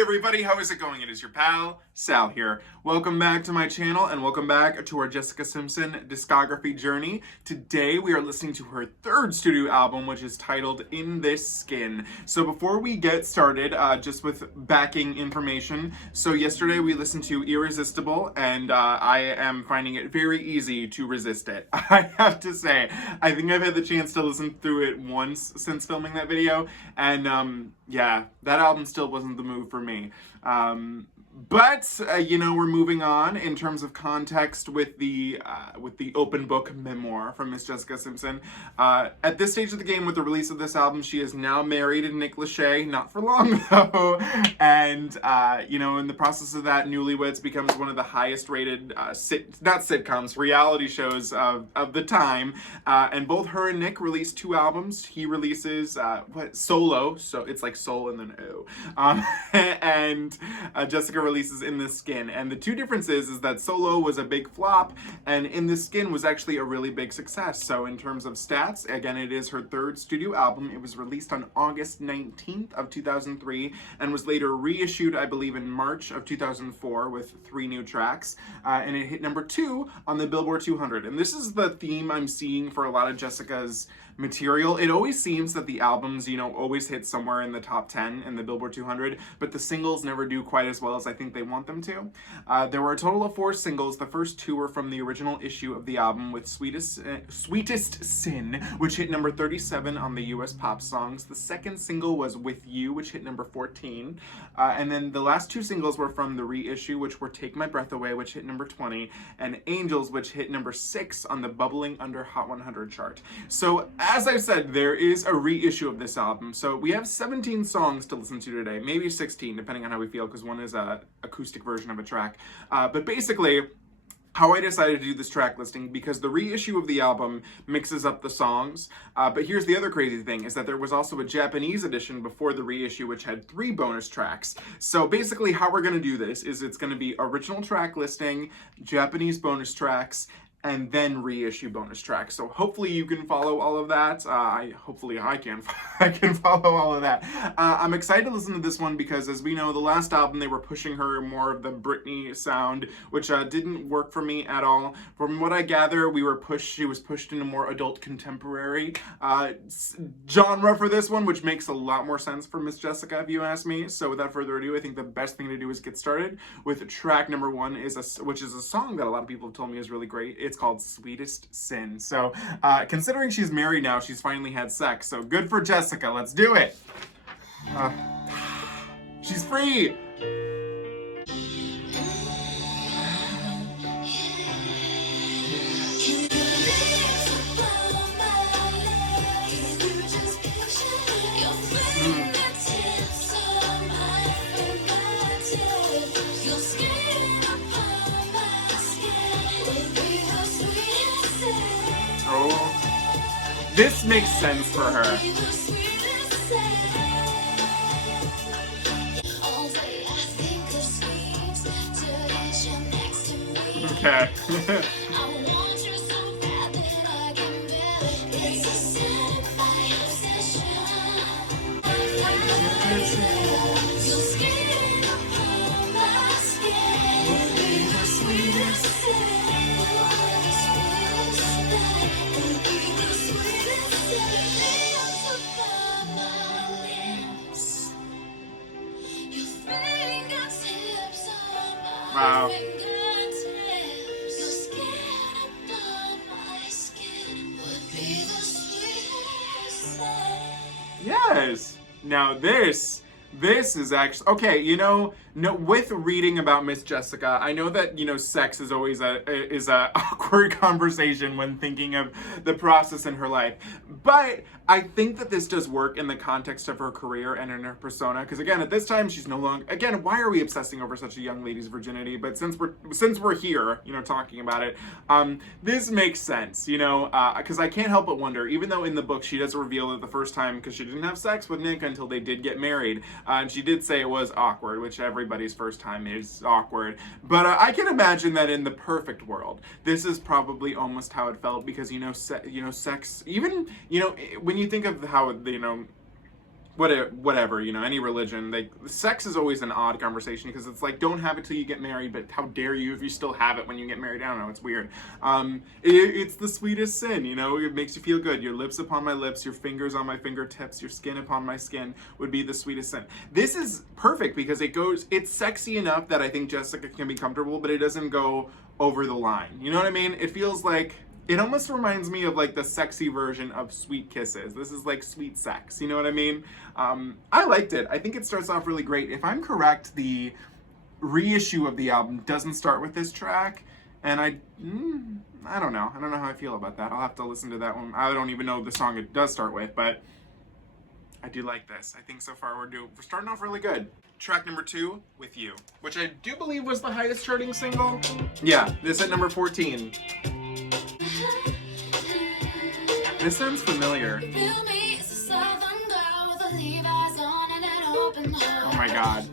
Hey everybody, how is it going? It is your pal, Sal here. Welcome back to my channel and welcome back to our Jessica Simpson discography journey. Today we are listening to her third studio album, which is titled In This Skin. So before we get started, just with backing information, so yesterday we listened to Irresistible and I am finding it very easy to resist it. I have to say, I think I've had the chance to listen through it once since filming that video, and yeah, that album still wasn't the move for me. But you know, we're moving on in terms of context with the open book memoir from Miss Jessica Simpson. At this stage of the game, with the release of this album, she is now married to Nick Lachey, not for long though, and you know, in the process of that, Newlyweds becomes one of the highest rated not sitcoms, reality shows of the time. And both her and Nick released 2 albums. He releases solo, so it's like soul and then O, and Jessica releases In This Skin. And the 2 differences is that Solo was a big flop and In This Skin was actually a really big success. So in terms of stats, again, it is her third studio album. It was released on August 19th of 2003 and was later reissued, I believe, in March of 2004 with 3 new tracks. And it hit number 2 on the Billboard 200. And this is the theme I'm seeing for a lot of Jessica's material. It always seems that the albums, you know, always hit somewhere in the top 10 in the Billboard 200, but the singles never do quite as well as I think they want them to. There were a total of 4 singles. The first 2 were from the original issue of the album, with Sweetest Sin, which hit number 37 on the US pop songs. The second single was With You, which hit number 14. And then the last 2 singles were from the reissue, which were Take My Breath Away, which hit number 20, and Angels, which hit number 6 on the Bubbling Under Hot 100 chart. So, as I've said, there is a reissue of this album. So we have 17 songs to listen to today, maybe 16, depending on how we feel, because one is an acoustic version of a track. But basically, how I decided to do this track listing, because the reissue of the album mixes up the songs. But here's the other crazy thing, is that there was also a Japanese edition before the reissue, which had 3 bonus tracks. So basically how we're going to do this is it's going to be original track listing, Japanese bonus tracks, and then reissue bonus tracks. So hopefully you can follow all of that. Hopefully I can follow all of that. I'm excited to listen to this one because, as we know, the last album they were pushing her more of the Britney sound, which didn't work for me at all. From what I gather, she was pushed into more adult contemporary genre for this one, which makes a lot more sense for Miss Jessica, if you ask me. So without further ado, I think the best thing to do is get started with track number 1, which is a song that a lot of people have told me is really great. It's called Sweetest Sin. So considering she's married now, she's finally had sex. So good for Jessica. Let's do it. She's free. This makes sense for her. Okay. Wow. Yes. Now this is actually okay. You know, with reading about Miss Jessica, I know that, you know, sex is always a awkward conversation when thinking of the process in her life. But I think that this does work in the context of her career and in her persona, because again, at this time, she's no longer, again, why are we obsessing over such a young lady's virginity? But since we're here, you know, talking about it, this makes sense, you know, because I can't help but wonder, even though in the book she does reveal that the first time, because she didn't have sex with Nick until they did get married, and she did say it was awkward, which everybody's first time is awkward. But I can imagine that in the perfect world, this is probably almost how it felt, because, you know, sex, even, you know, when you think of how, you know, whatever, you know, any religion, like, sex is always an odd conversation because it's like, don't have it till you get married, but how dare you if you still have it when you get married? I don't know, it's weird. It's the sweetest sin, you know, it makes you feel good. Your lips upon my lips, your fingers on my fingertips, your skin upon my skin would be the sweetest sin. This is perfect because it's sexy enough that I think Jessica can be comfortable, but it doesn't go over the line. You know what I mean? It feels like, it almost reminds me of like the sexy version of Sweet Kisses. This is like sweet sex, you know what I mean? I liked it. I think it starts off really great. If I'm correct, the reissue of the album doesn't start with this track, and I don't know. I don't know how I feel about that. I'll have to listen to that one. I don't even know the song it does start with, but I do like this. I think so far we're starting off really good. Track number 2, With You, which I do believe was the highest charting single. Yeah, this at number 14. This sounds familiar. Oh my god.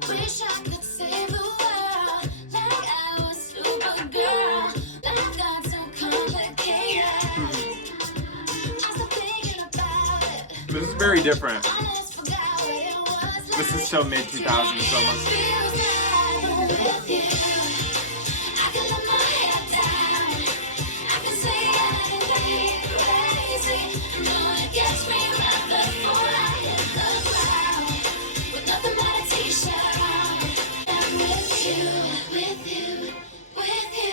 This is very different. This is so mid-2000s, so much.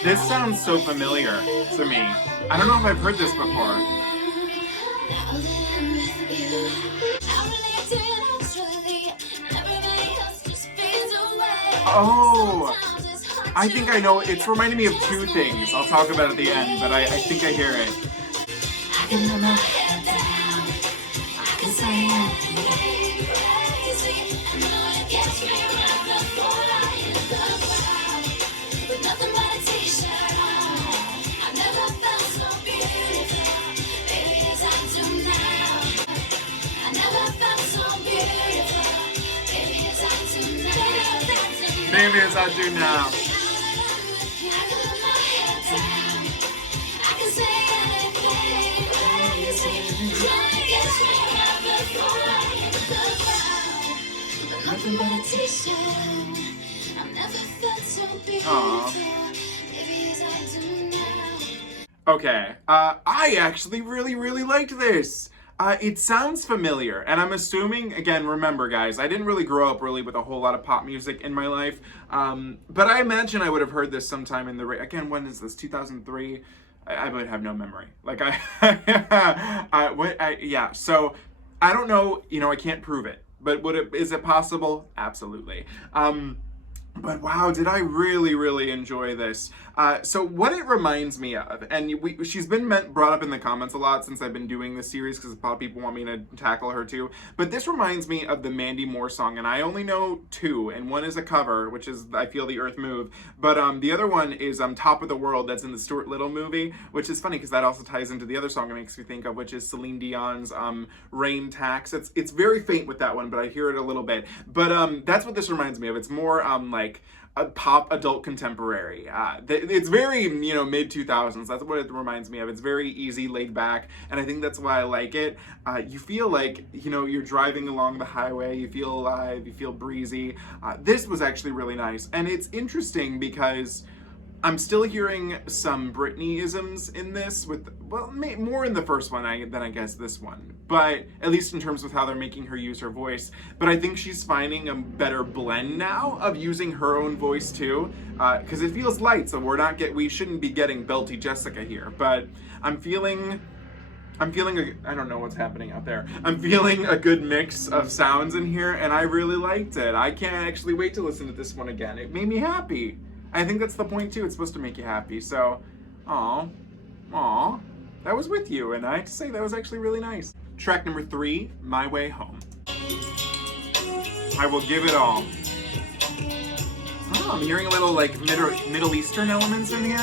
This sounds so familiar to me. I don't know if I've heard this before. Oh, I think I know. It's reminding me of two things. I'll talk about it at the end, but I think I hear it. Maybe as I do now. Okay, I actually really liked this. It sounds familiar, and I'm assuming, again, remember guys, I didn't really grow up really with a whole lot of pop music in my life, but I imagine I would have heard this sometime in the, again, when is this, 2003? I would have no memory. Like, yeah, so, I don't know, you know, I can't prove it, but is it possible? Absolutely. But wow, did I really enjoy this. So what it reminds me of, and she's been brought up in the comments a lot since I've been doing this series because a lot of people want me to tackle her too, but this reminds me of the Mandy Moore song, and I only know two, and one is a cover, which is I Feel the Earth Move, but the other one is Top of the World, that's in the Stuart Little movie, which is funny because that also ties into the other song it makes me think of, which is Celine Dion's Rain Tax. It's very faint with that one, but I hear it a little bit, but that's what this reminds me of. It's more like a pop adult contemporary. It's very, you know, mid-2000s. That's what it reminds me of. It's very easy, laid back, and I think that's why I like it. You feel like, you know, you're driving along the highway, you feel alive, you feel breezy. This was actually really nice, and it's interesting because I'm still hearing some Britney-isms in this, well, more in the first one than I guess this one, but at least in terms of how they're making her use her voice. But I think she's finding a better blend now of using her own voice too, because it feels light, so we shouldn't be getting belty Jessica here. But I'm feeling I don't know what's happening out there. I'm feeling a good mix of sounds in here, and I really liked it. I can't actually wait to listen to this one again. It made me happy. I think that's the point too. It's supposed to make you happy. So, aw, that was With You, and I have to say that was actually really nice. Track number 3, My Way Home. I will give it all. Oh, I'm hearing a little like Middle Eastern elements in here.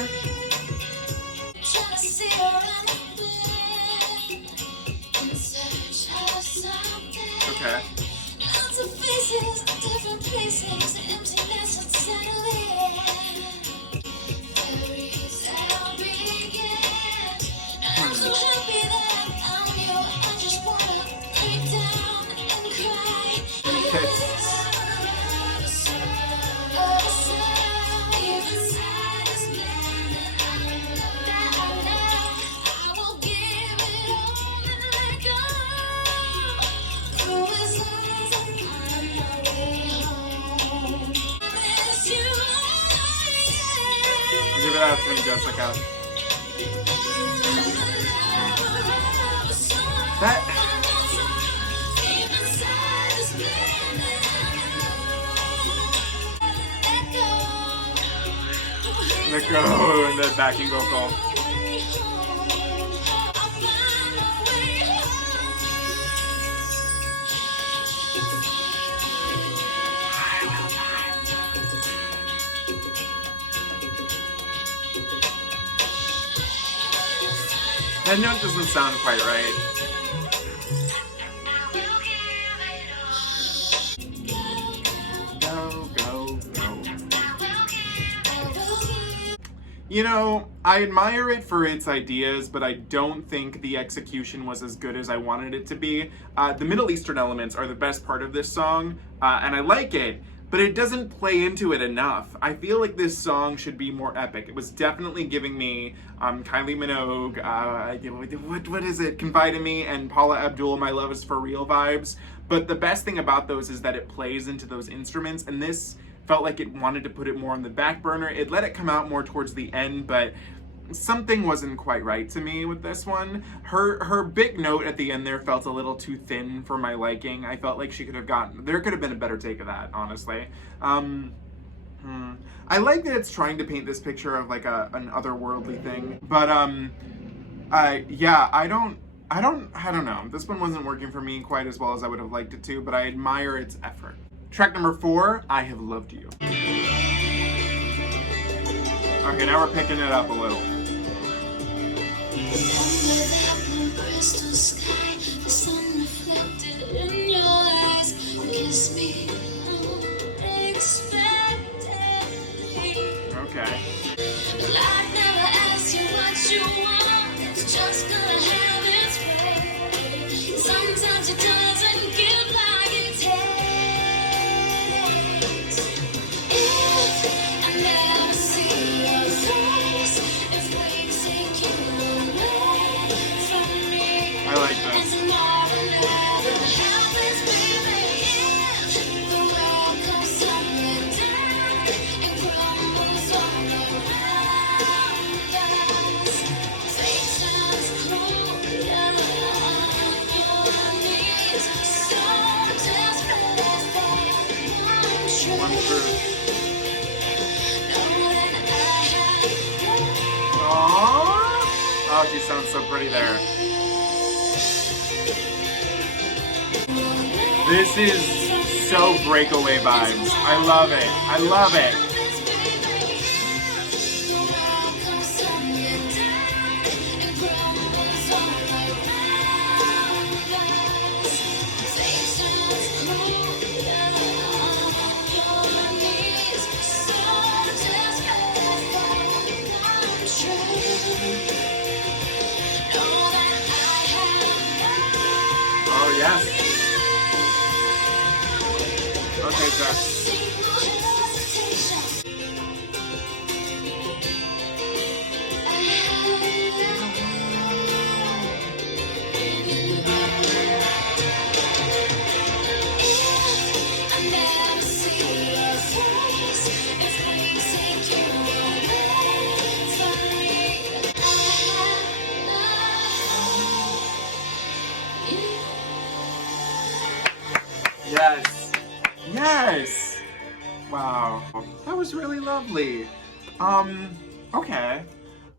Okay. that to me, Jessica. That... Let go and that backing vocal. That note doesn't sound quite right. Go, go, go. You know, I admire it for its ideas, but I don't think the execution was as good as I wanted it to be. The Middle Eastern elements are the best part of this song, and I like it, but it doesn't play into it enough. I feel like this song should be more epic. It was definitely giving me Kylie Minogue, what is it, Confide in Me, and Paula Abdul, My Love Is For Real vibes. But the best thing about those is that it plays into those instruments, and this felt like it wanted to put it more on the back burner. It let it come out more towards the end, but something wasn't quite right to me with this one. Her big note at the end there felt a little too thin for my liking. I felt like there could have been a better take of that, honestly. I like that it's trying to paint this picture of like an otherworldly thing, but yeah, I don't know. This one wasn't working for me quite as well as I would have liked it to, but I admire its effort. Track number 4, I Have Loved You. Okay, now we're picking it up a little. Okay. Sometimes it doesn't give like it takes. If I never see your face, if we take you away from me, I like that. and tomorrow never happens, baby. If the world comes tumbling down and crumbles all around us, fate turns cruel. Oh, she sounds so pretty there. This is so breakaway vibes. I love it. I love it. Oh, yes. Okay, Jess. Yes. Yes. Wow. That was really lovely. Okay.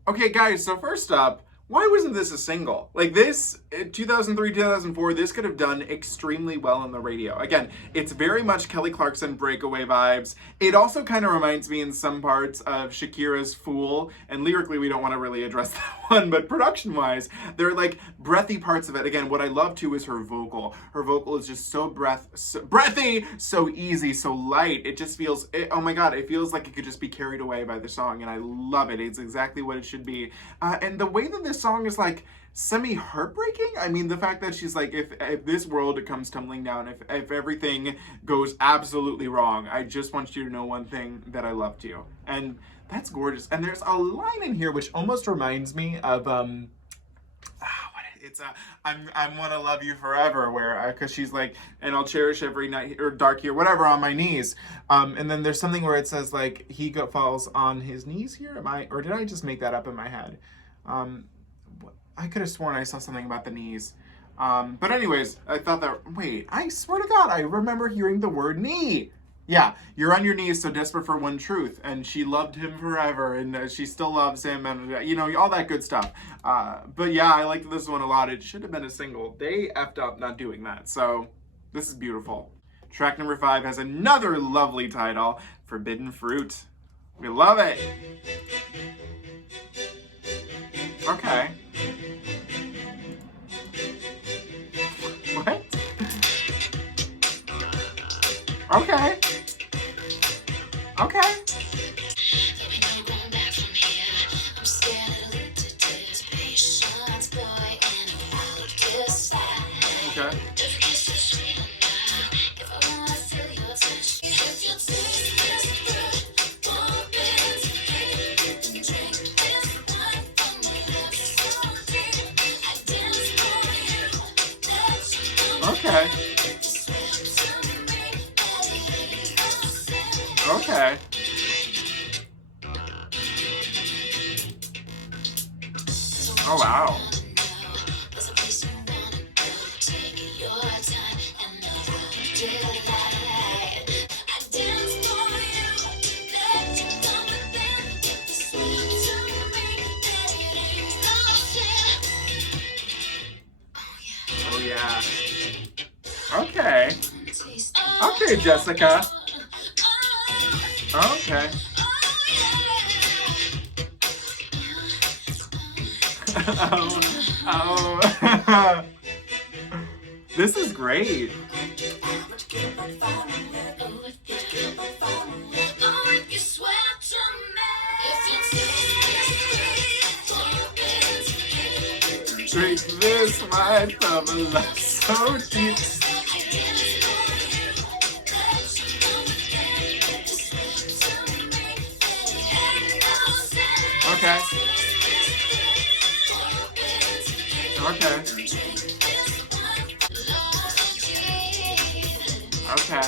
Okay, guys, so first up, why wasn't this a single? Like this, 2003, 2004, this could have done extremely well on the radio. Again, it's very much Kelly Clarkson breakaway vibes. It also kind of reminds me in some parts of Shakira's Fool, and lyrically we don't want to really address that one, but production-wise, there are like breathy parts of it. Again, what I love too is her vocal. Her vocal is just so breathy, so easy, so light. It just feels, oh my god, it feels like it could just be carried away by the song, and I love it. It's exactly what it should be. And the way that this song is like semi-heartbreaking. I mean, the fact that she's like, if this world comes tumbling down, if everything goes absolutely wrong, I just want you to know one thing, that I loved you. And that's gorgeous. And there's a line in here which almost reminds me of It's I want to love you forever, where because she's like, and I'll cherish every night or dark year, whatever, on my knees. And then there's something where it says like falls on his knees here. Or did I just make that up in my head? I could have sworn I saw something about the knees. But anyways, I thought that, wait, I swear to God, I remember hearing the word knee. Yeah, you're on your knees so desperate for one truth, and she loved him forever, and she still loves him, and you know, all that good stuff. But yeah, I liked this one a lot. It should have been a single. They effed up not doing that, so this is beautiful. Track number 5 has another lovely title, Forbidden Fruit. We love it. Okay. What? Okay. Okay. Okay. Okay. Okay. Oh, wow. Oh, yeah. Okay. Okay, Jessica. Okay. Oh. This is great. Drink this wine from a love so deep. Okay. Okay. Okay.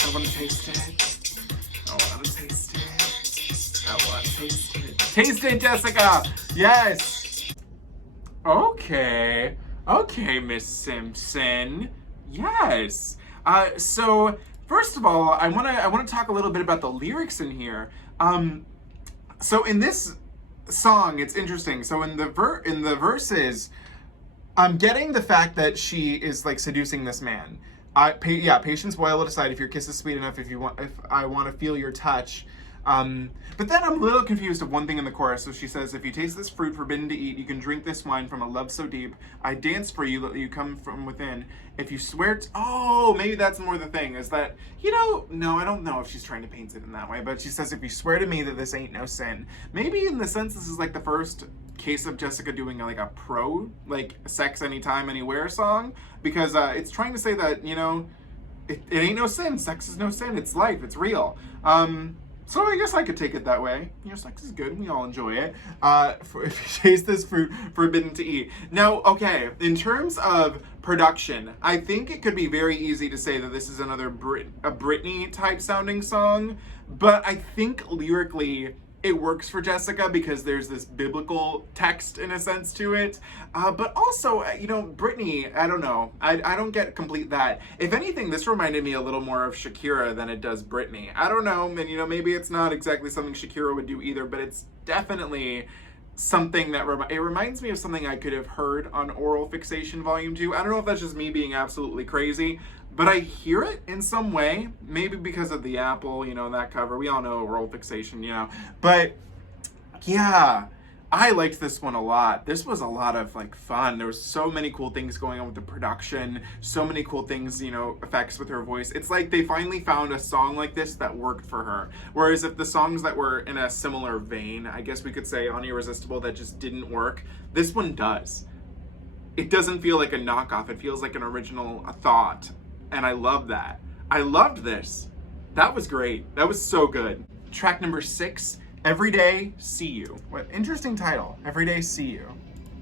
I want to taste it. I want to taste it. I want to taste it. Taste it, Jessica! Yes! Okay. Okay, Miss Simpson. Yes. So first of all, I want to talk a little bit about the lyrics in here. So in this song, it's interesting. So in the verses, I'm getting the fact that she is like seducing this man. Patience will decide if your kiss is sweet enough. If I want to feel your touch. But then I'm a little confused of one thing in the chorus. So she says, if you taste this fruit forbidden to eat, you can drink this wine from a love so deep. I dance for you, let you come from within. If you swear oh, maybe that's more the thing, is that, no, I don't know if she's trying to paint it in that way, but she says, if you swear to me that this ain't no sin. Maybe in the sense this is like the first case of Jessica doing like a sex anytime, anywhere song, because it's trying to say that, it ain't no sin. Sex is no sin. It's life. It's real. So I guess I could take it that way. Sex is good. We all enjoy it. If you taste this fruit, forbidden to eat. Now, okay, in terms of production, I think it could be very easy to say that this is another a Britney type sounding song, but I think lyrically it works for Jessica because there's this biblical text in a sense to it. But also, Britney, I don't know. I don't get complete that. If anything, this reminded me a little more of Shakira than it does Britney. I don't know, and maybe it's not exactly something Shakira would do either, but it's definitely something that it reminds me of something I could have heard on Oral Fixation Volume 2. I don't know if that's just me being absolutely crazy, but I hear it in some way, maybe because of the apple, that cover. We all know Oral Fixation, But yeah, I liked this one a lot. This was a lot of fun. There was so many cool things going on with the production, so many cool things, effects with her voice. It's like they finally found a song like this that worked for her. Whereas if the songs that were in a similar vein, I guess we could say on Irresistible, that just didn't work, this one does. It doesn't feel like a knockoff. It feels like an original thought. And I love that. I loved this. That was great. That was so good. Track number 6, Everyday See You. What interesting title. Everyday See You.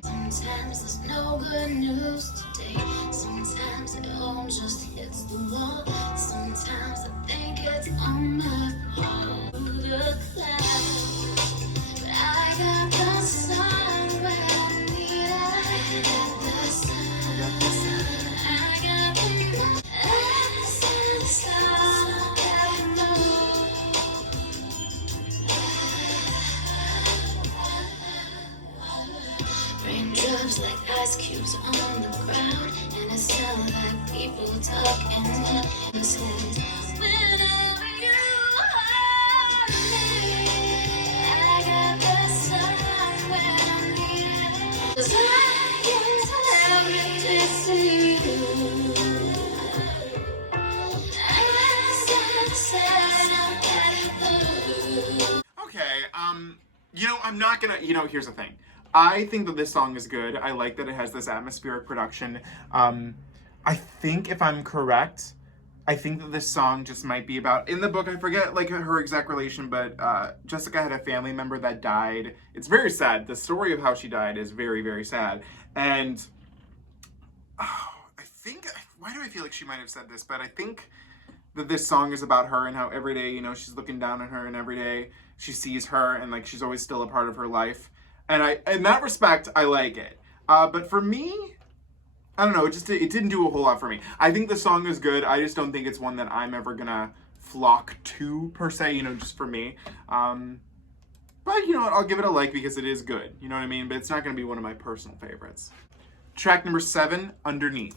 Sometimes there's no good news today. Sometimes it all just hits the wall. Sometimes I think it's on my fault. Through the clouds, but I got the sun where I need it. I got the sun. I got the moon. I saw the sun. Got the moon. Raindrops like ice cubes on the ground, and it sounds like people talking in the skies. Whenever you hold me, I got the sun when I need it. 'Cause I get every day see you. I said the sun, I got the Okay, I'm not gonna, here's the thing. I think that this song is good. I like that it has this atmospheric production. I think if I'm correct, I think that this song just might be about, in the book, I forget like her exact relation, but Jessica had a family member that died. It's very sad. The story of how she died is very, very sad. And I think, why do I feel like she might have said this, but I think that this song is about her and how every day, she's looking down on her, and every day she sees her, and like she's always still a part of her life. And in that respect, I like it. But for me, I don't know, it didn't do a whole lot for me. I think the song is good. I just don't think it's one that I'm ever gonna flock to per se, just for me. But you know what, I'll give it a like because it is good. You know what I mean? But it's not gonna be one of my personal favorites. Track number 7, Underneath.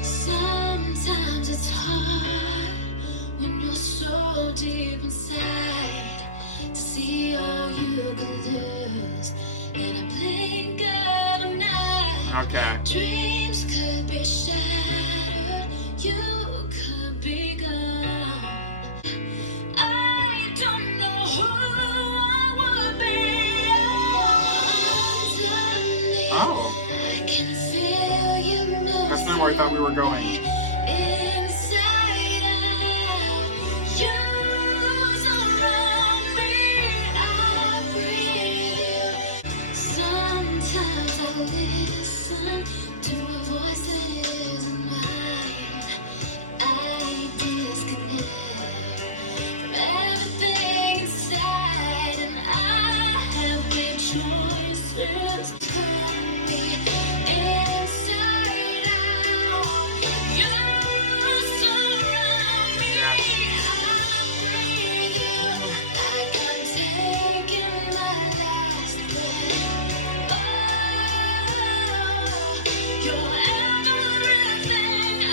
Sometimes it's hard when you're so deep inside to see all you can lose in a blink of an eye. Okay. Dreams could be shattered, you could be gone. I don't know who I would be underneath. Oh. I can feel you moving. That's not where I thought we were going. Inside out, you surround me. I breathe you. Sometimes I listen to a voice that isn't mine. I disconnect from everything inside, and I have made choices to turn me inside out. You surround me. I breathe you like I'm taking my last breath. Oh, you're everything I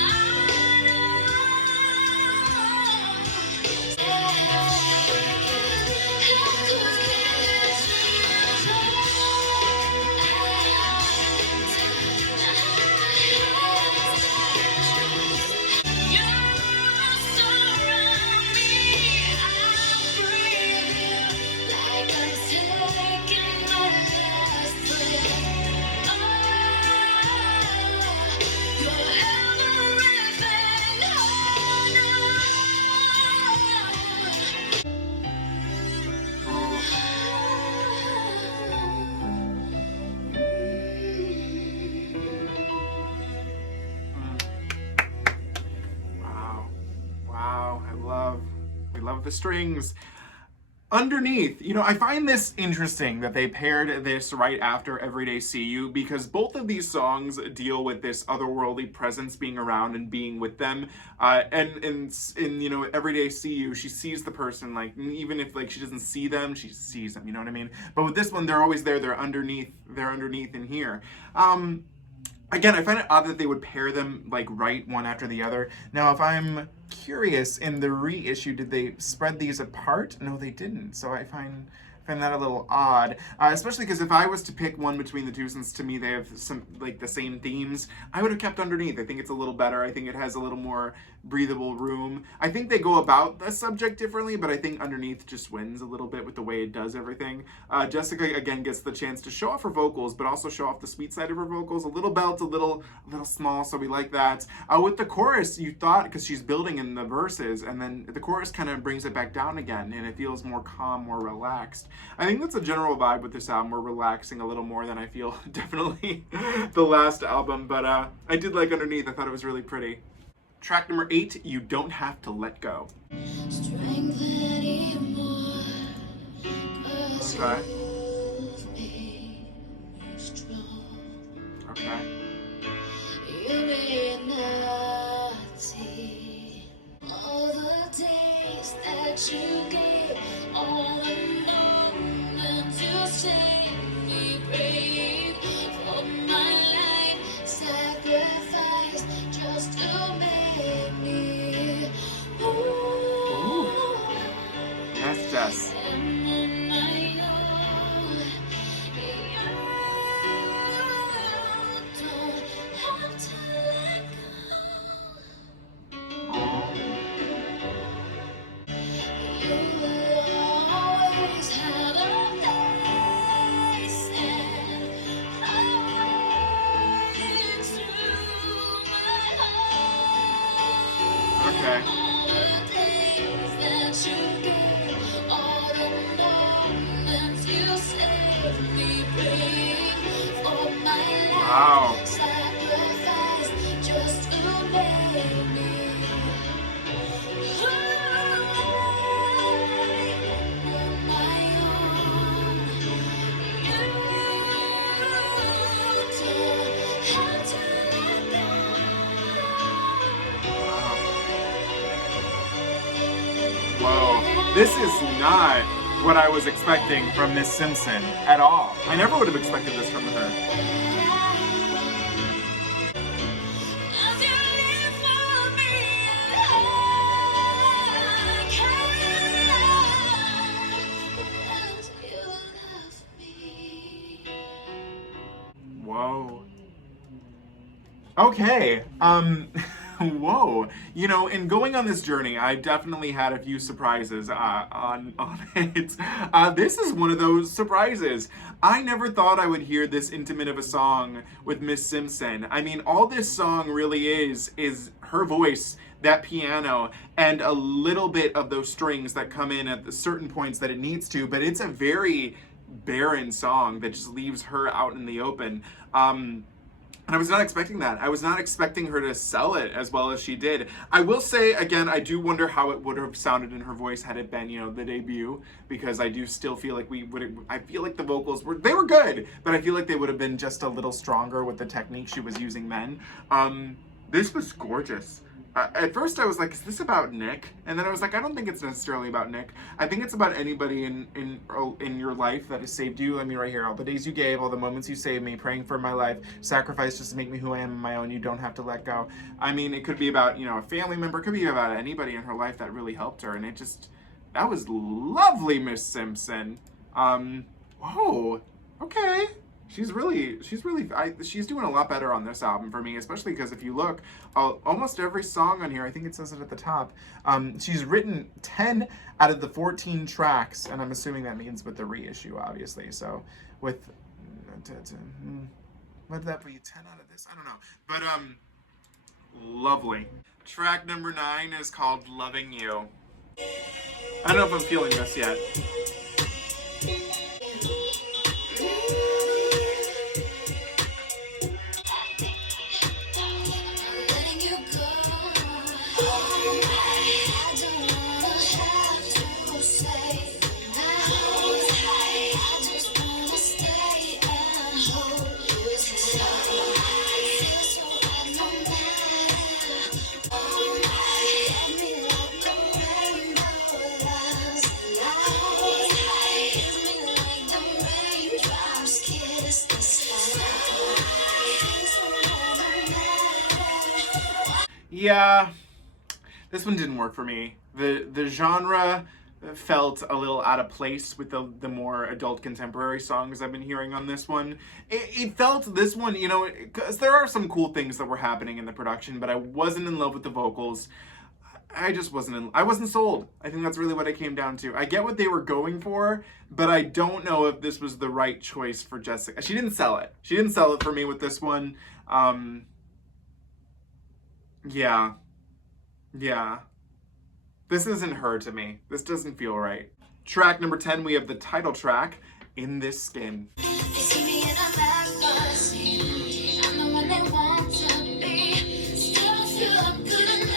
Wow, we love the strings. Underneath, I find this interesting that they paired this right after Everyday See You, because both of these songs deal with this otherworldly presence being around and being with them. And in Everyday See You, she sees the person, like, even if like she doesn't see them, she sees them, you know what I mean? But with this one, they're always there, they're underneath in here. Again, I find it odd that they would pair them like right one after the other. Now, if I'm curious, in the reissue, did they spread these apart? No, they didn't. So I find I find that a little odd, especially because if I was to pick one between the two, since to me they have some like the same themes, I would have kept Underneath. I think it's a little better. I think it has a little more breathable room. I think they go about the subject differently, but I think Underneath just wins a little bit with the way it does everything. Jessica again gets the chance to show off her vocals, but also show off the sweet side of her vocals. A little belt, a little small, so we like that. With the chorus, you thought, because she's building in the verses, and then the chorus kind of brings it back down again, and it feels more calm, more relaxed. I think that's a general vibe with this album. We're relaxing a little more than I feel definitely the last album, but I did like Underneath. I thought it was really pretty. Track number 8, You Don't Have to Let Go. Strength anymore, 'cause Okay. you've made me strong. Okay. You may not see all the days that you gave, all the moments you saved me brave for my life, sacrifice just to make me whole. Yes, Jess. And then I know you don't have to let go. You will always have a place and hide through my heart. Okay. All the days that you gave, all the moments you saved me brave for my life. Wow. Sacrifice just to make me on my own. You don't have to let go. Whoa. This is not what I was expecting from Miss Simpson at all. I never would have expected this from her. As you live for me, I can. As you love me. Whoa. Okay. Whoa. You know, in going on this journey, I've definitely had a few surprises on it. This is one of those surprises. I never thought I would hear this intimate of a song with Miss Simpson. I mean, all this song really is her voice, that piano, and a little bit of those strings that come in at the certain points that it needs to, but it's a very barren song that just leaves her out in the open. And I was not expecting that. I was not expecting her to sell it as well as she did. I will say, again, I do wonder how it would have sounded in her voice had it been, you know, the debut, because I do still feel like I feel like the vocals were good, but I feel like they would have been just a little stronger with the technique she was using then. This was gorgeous. At first I was like, is this about Nick? And then I was like, I don't think it's necessarily about Nick. I think it's about anybody in your life that has saved you. I mean, right here, all the days you gave, all the moments you saved me, praying for my life, sacrifice just to make me who I am on my own. You don't have to let go. I mean, it could be about, you know, a family member. It could be about anybody in her life that really helped her. And that was lovely, Miss Simpson. Whoa, okay. She's doing a lot better on this album for me, especially because if you look, almost every song on here, I think it says it at the top, she's written 10 out of the 14 tracks, and I'm assuming that means with the reissue, obviously. So with, what did that be, 10 out of this? I don't know. But, lovely. Track number 9 is called Loving You. I don't know if I'm feeling this yet. Yeah, this one didn't work for me. The genre felt a little out of place with the more adult contemporary songs I've been hearing on this one. It felt, this one, you know, because there are some cool things that were happening in the production, but I wasn't in love with the vocals. I wasn't sold. I think that's really what it came down to. I get what they were going for, but I don't know if this was the right choice for Jessica. She didn't sell it. She didn't sell it for me with this one. Yeah. Yeah. This isn't her to me. This doesn't feel right. Track number 10, we have the title track, In This Skin. They see me in a bad scene. I'm the one they want to be. Still don't feel I'm good enough.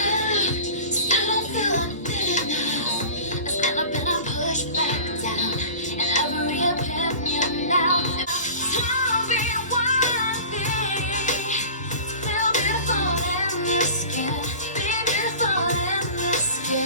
Still don't feel I'm good enough. It's never been a push back down. And every opinion now. Tell me one thing. Feel beautiful in your skin. Be beautiful in your skin.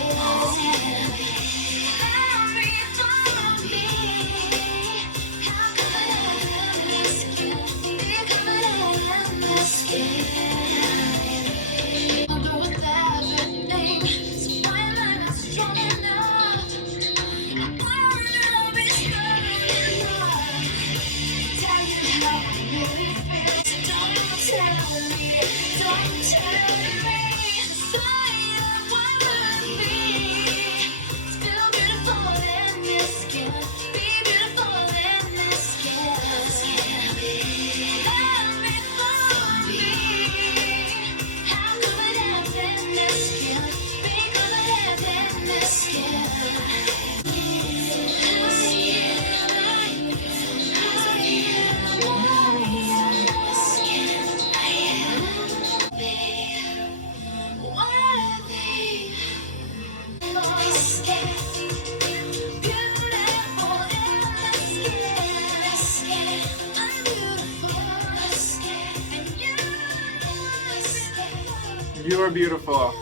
You are beautiful.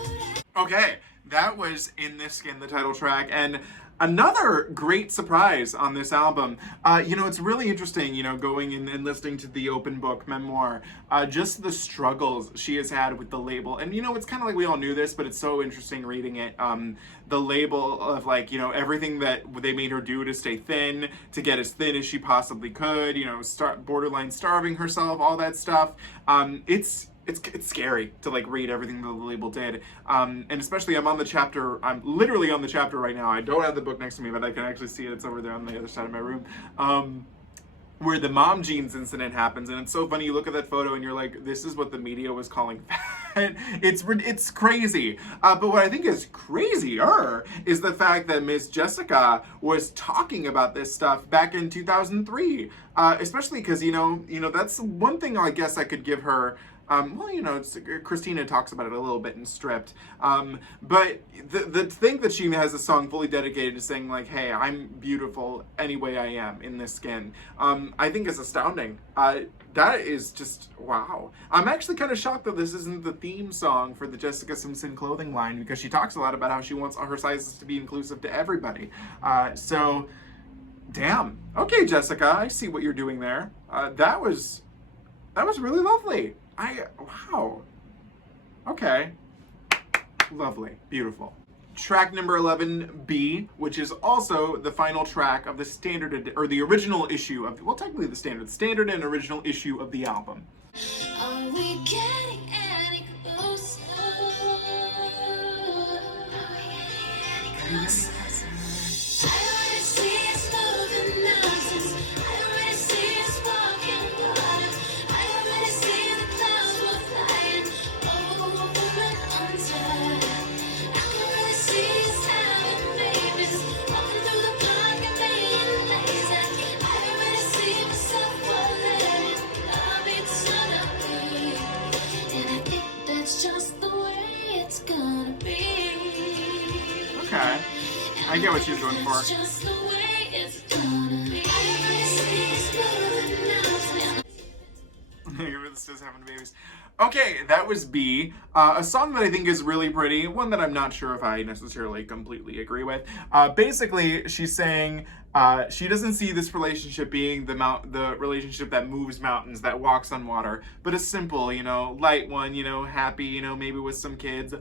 Okay, that was In This Skin, the title track, and another great surprise on this album. You know, it's really interesting, you know, going in and listening to the open book memoir, just the struggles she has had with the label. And, you know, it's kind of like we all knew this, but it's so interesting reading it. The label of, like, you know, everything that they made her do to stay thin, to get as thin as she possibly could, you know, borderline starving herself, all that stuff. It's scary to, like, read everything that the label did. And especially I'm literally on the chapter right now. I don't have the book next to me, but I can actually see it. It's over there on the other side of my room. Where the mom jeans incident happens. And it's so funny, you look at that photo and you're like, this is what the media was calling fat. It's crazy. But what I think is crazier is the fact that Miss Jessica was talking about this stuff back in 2003. Especially because, you know, that's one thing I guess I could give her. Well, you know, Christina talks about it a little bit in Stripped. But the thing that she has a song fully dedicated to saying, like, hey, I'm beautiful any way I am in this skin, I think is astounding. That is just, wow. I'm actually kind of shocked that this isn't the theme song for the Jessica Simpson clothing line, because she talks a lot about how she wants all her sizes to be inclusive to everybody. So, damn. Okay, Jessica, I see what you're doing there. That was really lovely. Wow. Okay. Lovely. Beautiful. Track number 11, B, which is also the final track of the standard, or the original issue of, well, technically the standard and original issue of the album. Are we getting any closer? I already see us moving mountains. I already see us walking water. I already see the clouds we're flying over and under. I can really see us having babies, walking through the park and being lazy. I already see myself falling in love eternally, and I think that's just the way it's gonna be. Okay. I get what she's going for. It's just the way it's gonna be. I already see us moving mountains. This does happen to babies. Okay, that was B. A song that I think is really pretty, one that I'm not sure if I necessarily completely agree with. Basically, she's saying she doesn't see this relationship being the relationship that moves mountains, that walks on water, but a simple, you know, light one, you know, happy, you know, maybe with some kids.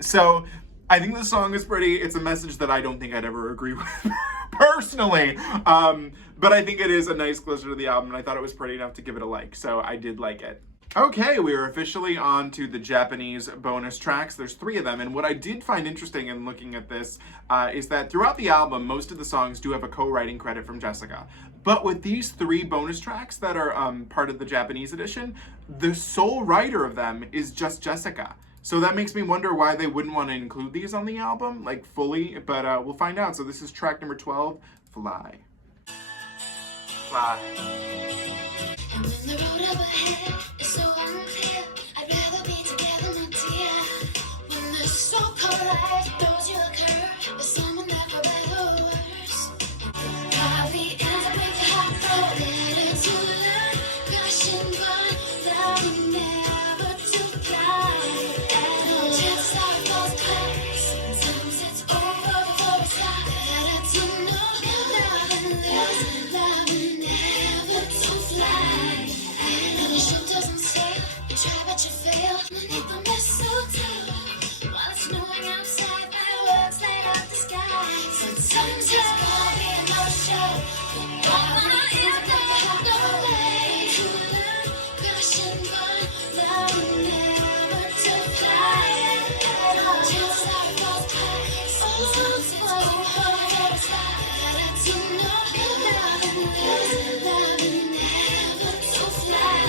So I think the song is pretty. It's a message that I don't think I'd ever agree with personally. But I think it is a nice closer to the album, and I thought it was pretty enough to give it a like, so I did like it. Okay, we are officially on to the Japanese bonus tracks. There's 3 of them, and what I did find interesting in looking at this is that throughout the album, most of the songs do have a co-writing credit from Jessica. But with these 3 bonus tracks that are part of the Japanese edition, the sole writer of them is just Jessica. So that makes me wonder why they wouldn't want to include these on the album, like fully, but we'll find out. So this is track number 12, Fly. Fly. And when the road up ahead is so unclear, I'd rather be together, my dear. When the so-called light throws you a curve, there's someone there for better or worse. Probably ends up with a hot throw, letter to learn, gush and burn, love never to fly. And all chances are it falls apart. Sometimes it's over before we start. Better to know love and lose, love never to fly. And the ship doesn't sail, you try but you fail. Underneath the mistletoe, while it's snowing outside, fireworks light up the sky. Sometimes it's gonna be a no-show. Probably ends up with a hot way to learn, gush and burn, love never to fly. And all chances are it falls apart. Sometimes it's over before we start. Better to know love and lose, love never to fly.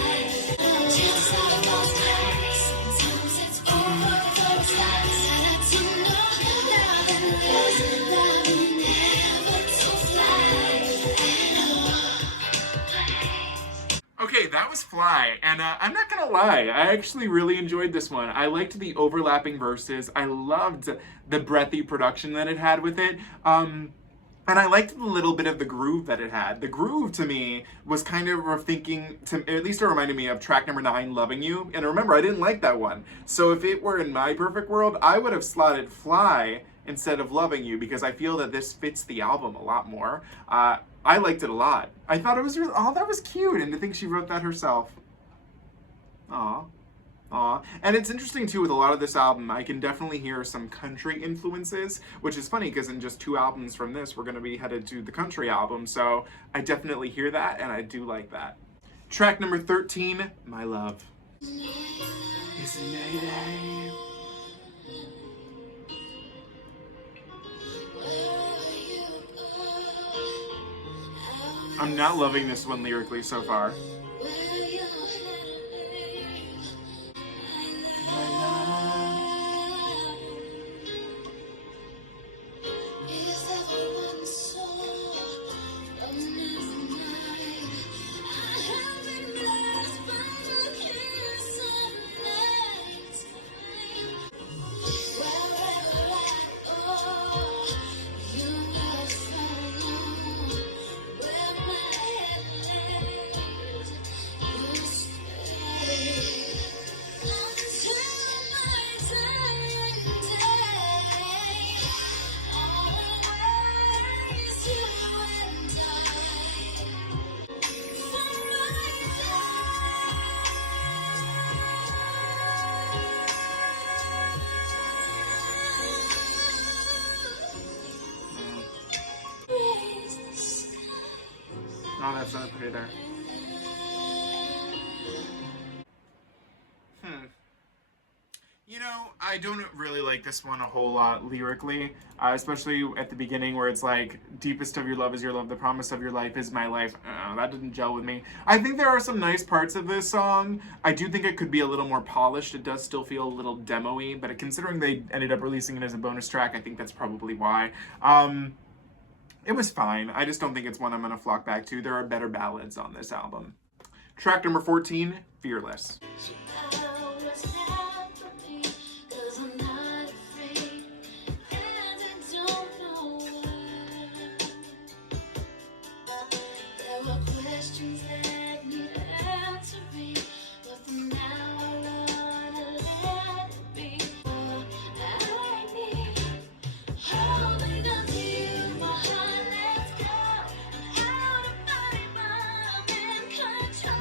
Chances are it falls apart. Sometimes it's over before we start. Better to know love and lose, love never to fly. Okay, that was Fly, and I'm not gonna lie, I actually really enjoyed this one. I liked the overlapping verses. I loved the breathy production that it had with it. And I liked the little bit of the groove that it had. The groove, to me, was kind of thinking, at least it reminded me of track number 9, Loving You. And remember, I didn't like that one. So if it were in my perfect world, I would have slotted Fly instead of Loving You, because I feel that this fits the album a lot more. I liked it a lot. I thought it was really, oh, that was cute. And to think she wrote that herself. Aw. Aw. And it's interesting too, with a lot of this album, I can definitely hear some country influences, which is funny because in just 2 albums from this, we're going to be headed to the country album. So I definitely hear that, and I do like that. Track number 13, My Love. It's Mayday. I'm not loving this one lyrically so far. Oh, that's not pretty there. You know, I don't really like this one a whole lot lyrically, especially at the beginning where it's like, deepest of your love is your love, the promise of your life is my life. That didn't gel with me. I think there are some nice parts of this song. I do think it could be a little more polished. It does still feel a little demo-y, but considering they ended up releasing it as a bonus track, I think that's probably why. It was fine. I just don't think it's one I'm going to flock back to. There are better ballads on this album. Track number 14, Fearless.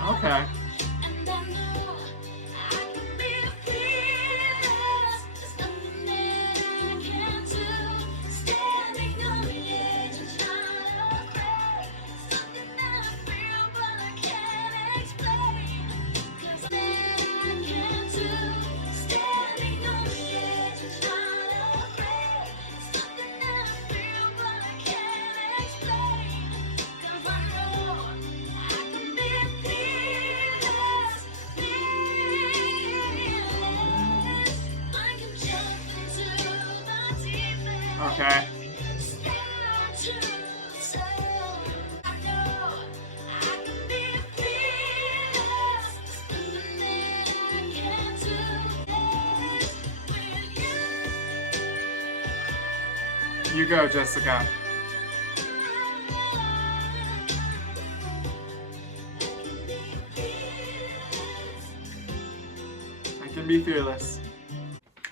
Okay. Okay. You go, Jessica. I can be fearless.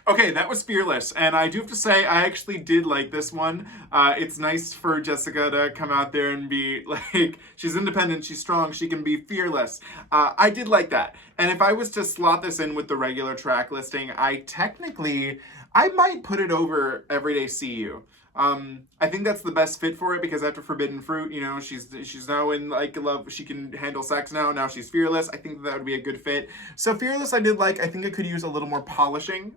Okay, that was Fearless, and I do have to say, I actually did like this one. It's nice for Jessica to come out there and be like, she's independent, she's strong, she can be fearless. I did like that. And if I was to slot this in with the regular track listing, I might put it over Everyday See You. I think that's the best fit for it because after Forbidden Fruit, you know, she's now in like love, she can handle sex now she's fearless. I think that would be a good fit. So Fearless I did like. I think it could use a little more polishing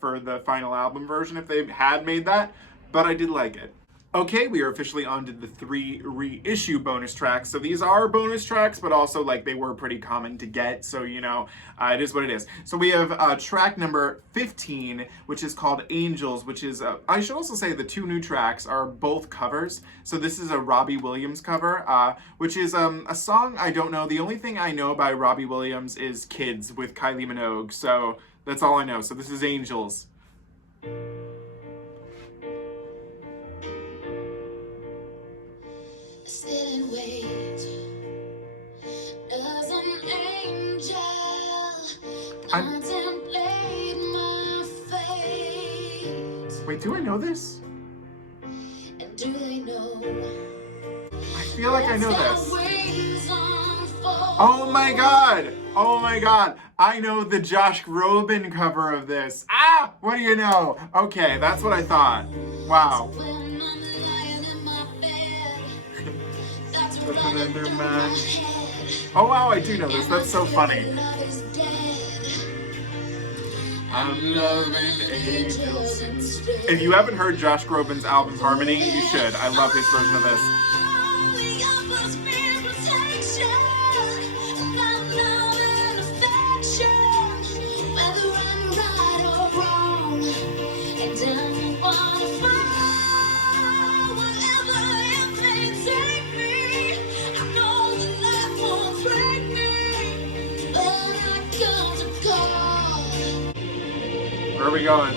for the final album version if they had made that, but I did like it. Okay, we are officially on to the 3 reissue bonus tracks. So these are bonus tracks, but also like they were pretty common to get. So, you know, it is what it is. So we have track number 15, which is called Angels, which is, I should also say the 2 new tracks are both covers. So this is a Robbie Williams cover, which is a song I don't know. The only thing I know by Robbie Williams is Kids with Kylie Minogue. So that's all I know. So this is Angels. Sit and wait as an angel contemplate my fate. Wait, do I know this? And do they know? I feel like I know this. Oh my god! Oh my god! I know the Josh Groban cover of this. Ah! What do you know? Okay, that's what I thought. Wow. Oh wow, I do know this. That's so funny. I'm loving angels. If you haven't heard Josh Groban's album Harmony, you should. I love his version of this. Where are we going?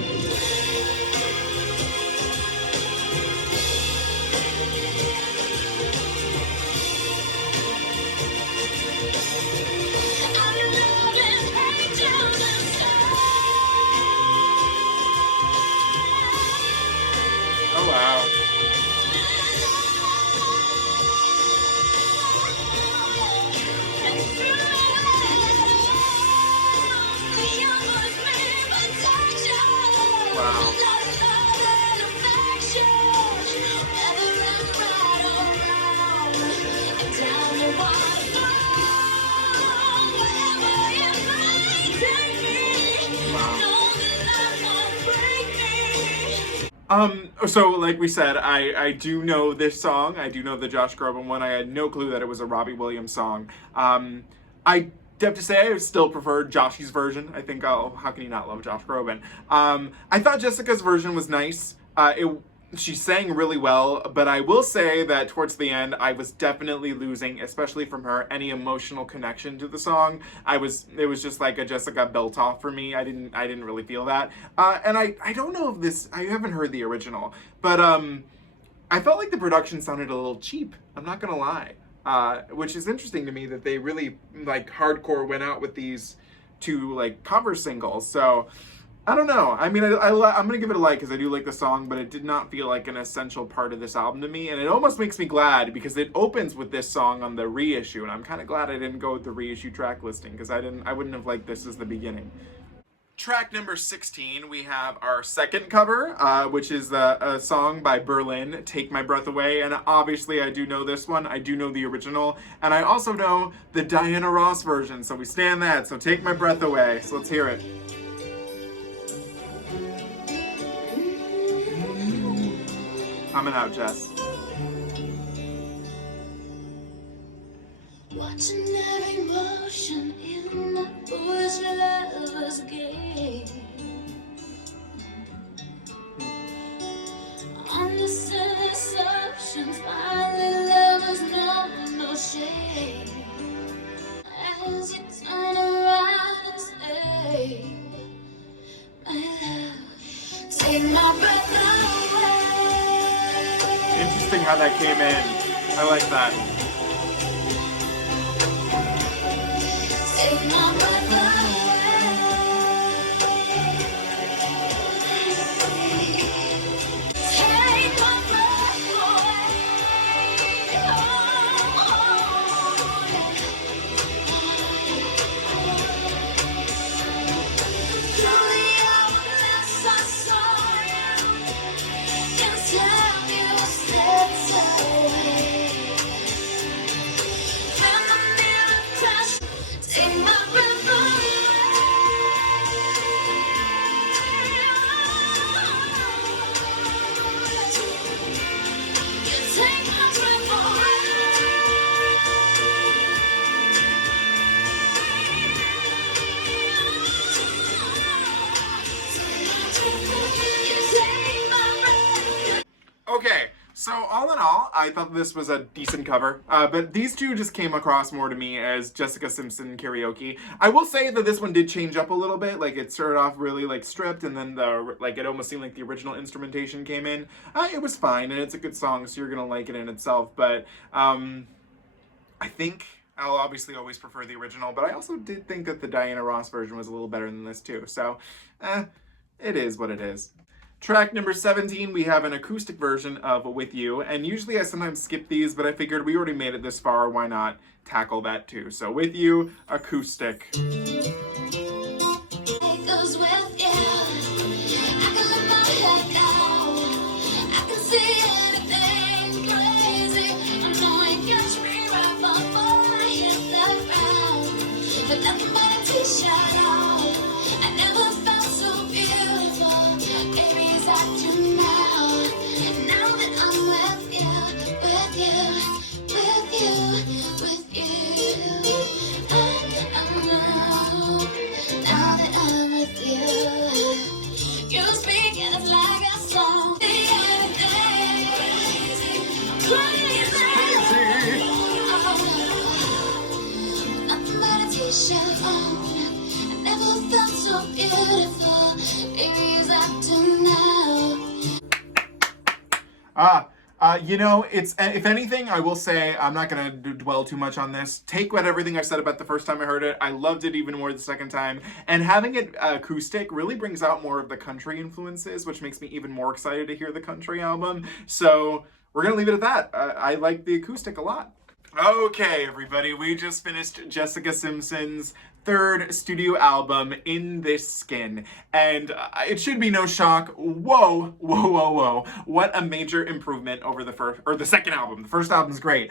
Oh wow. Wow. So like we said, I do know this song. I do know the Josh Groban one. I had no clue that it was a Robbie Williams song. I have to say I still prefer Joshy's version. I think, oh, how can you not love Josh Groban? I thought Jessica's version was nice. She sang really well, but I will say that towards the end, I was definitely losing, especially from her, any emotional connection to the song. It was just like a Jessica built off for me. I didn't really feel that. And I don't know if this, I haven't heard the original, but I felt like the production sounded a little cheap. I'm not gonna lie. Which is interesting to me that they really like hardcore went out with these 2 like cover singles. So I don't know. I mean, I'm gonna give it a like because I do like the song, but it did not feel like an essential part of this album to me, and it almost makes me glad because it opens with this song on the reissue, and I'm kind of glad I didn't go with the reissue track listing because I wouldn't have liked this as the beginning. Track number 16, we have our second cover, which is a song by Berlin, Take My Breath Away, and obviously I do know this one, I do know the original, and I also know the Diana Ross version, so we stand that, so Take My Breath Away, so let's hear it. Coming out, Jess. Watching every motion in the boys' lovers' game. as you turn around and say, my love, take my breath away. Interesting how that came in. I like that. Take my breath away. Take my breath away. Through the hours I saw you, until you stepped away. When the mirror crashed, take my breath away. You take my breath away. Okay, so all in all, I thought this was a decent cover, but these two just came across more to me as Jessica Simpson karaoke. I will say that this one did change up a little bit. Like, it started off really like stripped, and then it almost seemed like the original instrumentation came in. It was fine, and it's a good song, so you're gonna like it in itself. But I think I'll obviously always prefer the original, but I also did think that the Diana Ross version was a little better than this too. So, it is what it is. Track number 17, we have an acoustic version of With You, and usually I sometimes skip these, but I figured we already made it this far, why not tackle that too? So With You, acoustic. It goes with you. I can let my head down. I can see anything crazy. I know you catch me right before I hit the ground. With nothing but a t-shirt on, I never felt so beautiful. Baby, it's up to now. Now that I'm with you, with you, with you, with you. I know. Now that I'm with you, you speak and it's like a song. Crazy. Nothing but a t-shirt on. I never felt so beautiful. Baby, it's up to now. You know, it's, if anything, I will say, I'm not going to dwell too much on this. Take what everything I said about the first time I heard it. I loved it even more the second time. And having it acoustic really brings out more of the country influences, which makes me even more excited to hear the country album. So we're going to leave it at that. I like the acoustic a lot. Okay, everybody, we just finished Jessica Simpson's third studio album, In This Skin, and it should be no shock. Whoa, whoa, whoa, whoa. What a major improvement over the second album. The first album's great.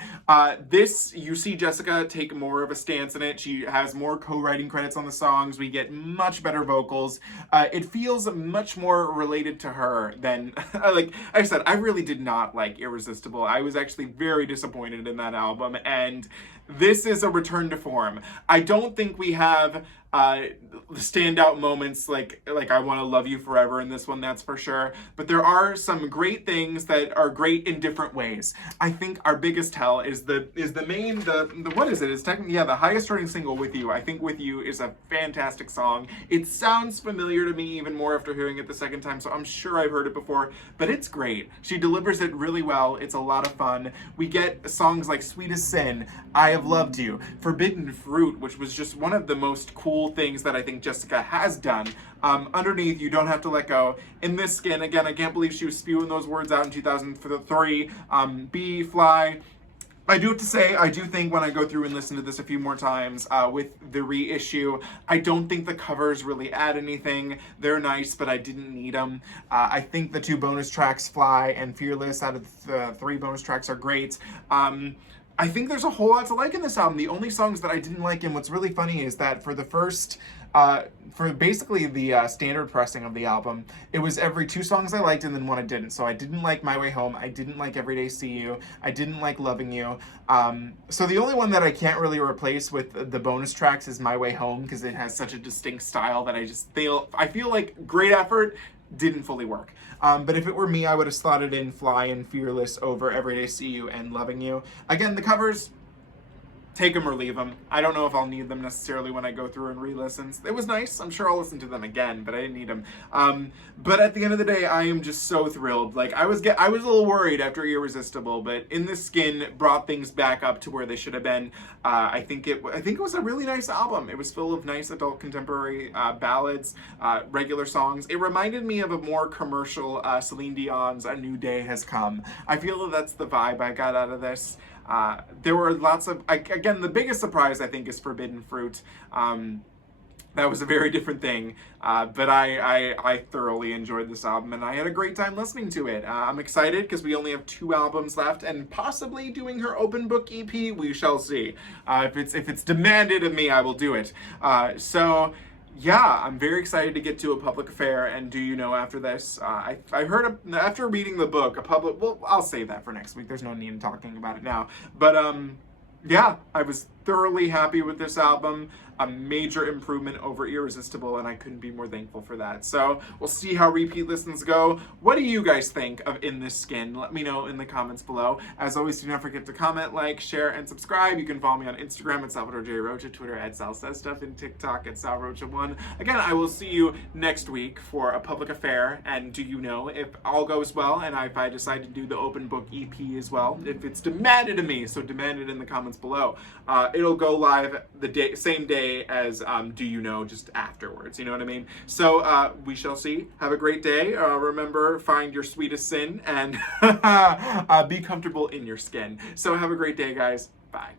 This, you see Jessica take more of a stance in it. She has more co-writing credits on the songs. We get much better vocals. It feels much more related to her than, like I said, I really did not like Irresistible. I was actually very disappointed in that album, and this is a return to form. I don't think we have standout moments like I Want to Love You Forever in this one, that's for sure. But there are some great things that are great in different ways. I think our biggest tell is the what is it? It's technically, yeah, the highest rating single, With You. I think With You is a fantastic song. It sounds familiar to me even more after hearing it the second time, so I'm sure I've heard it before, but it's great. She delivers it really well. It's a lot of fun. We get songs like Sweetest Sin, I Have Loved You, Forbidden Fruit, which was just one of the most cool things that I think Jessica has done. Underneath, You Don't Have to Let Go. In This Skin, again, I can't believe she was spewing those words out in 2003. Be, Fly. I do have to say, I do think when I go through and listen to this a few more times with the reissue, I don't think the covers really add anything. They're nice, but I didn't need them. I think the two bonus tracks, Fly and Fearless, out of the three bonus tracks are great. I think there's a whole lot to like in this album. The only songs that I didn't like, and what's really funny is that for the first, for basically the standard pressing of the album, it was every two songs I liked and then one I didn't. So I didn't like My Way Home, I didn't like Everyday See You, I didn't like Loving You. So the only one that I can't really replace with the bonus tracks is My Way Home, because it has such a distinct style that I feel like great effort, didn't fully work. But if it were me, I would have slotted in Fly and Fearless over Everyday See You and Loving You. Again, the covers, take them or leave them. I don't know if I'll need them necessarily when I go through and re-listens. It was nice. I'm sure I'll listen to them again, but I didn't need them. But at the end of the day, I am just so thrilled. Like I was a little worried after Irresistible, but In the Skin brought things back up to where they should have been. I think it was a really nice album. It was full of nice adult contemporary ballads, regular songs. It reminded me of a more commercial Celine Dion's "A New Day Has Come." I feel that that's the vibe I got out of this. There were lots of, again, the biggest surprise I think is Forbidden Fruit. That was a very different thing, but I thoroughly enjoyed this album, and I had a great time listening to it. I'm excited because we only have 2 albums left, and possibly doing her open book EP. We shall see. If it's demanded of me, I will do it. So. Yeah, I'm very excited to get to A Public Affair and Do You Know after this. I heard, after reading the book, well, I'll save that for next week. There's no need in talking about it now. But, yeah, I was thoroughly happy with this album. A major improvement over Irresistible, and I couldn't be more thankful for that. So we'll see how repeat listens go. What do you guys think of In the Skin? Let me know in the comments below. As always, do not forget to comment, like, share, and subscribe. You can follow me on Instagram at Salvador J. Rocha, Twitter at Sal Says Stuff, and TikTok at SalRocha1. Again, I will see you next week for A Public Affair and Do You Know, if all goes well, and if I decide to do the open book EP as well, if it's demanded of me, so demand it in the comments below. It'll go live the same day as Do You Know, just afterwards, you know what I mean? So we shall see. Have a great day. Remember, find your sweetest sin and be comfortable in your skin. So have a great day, guys. Bye.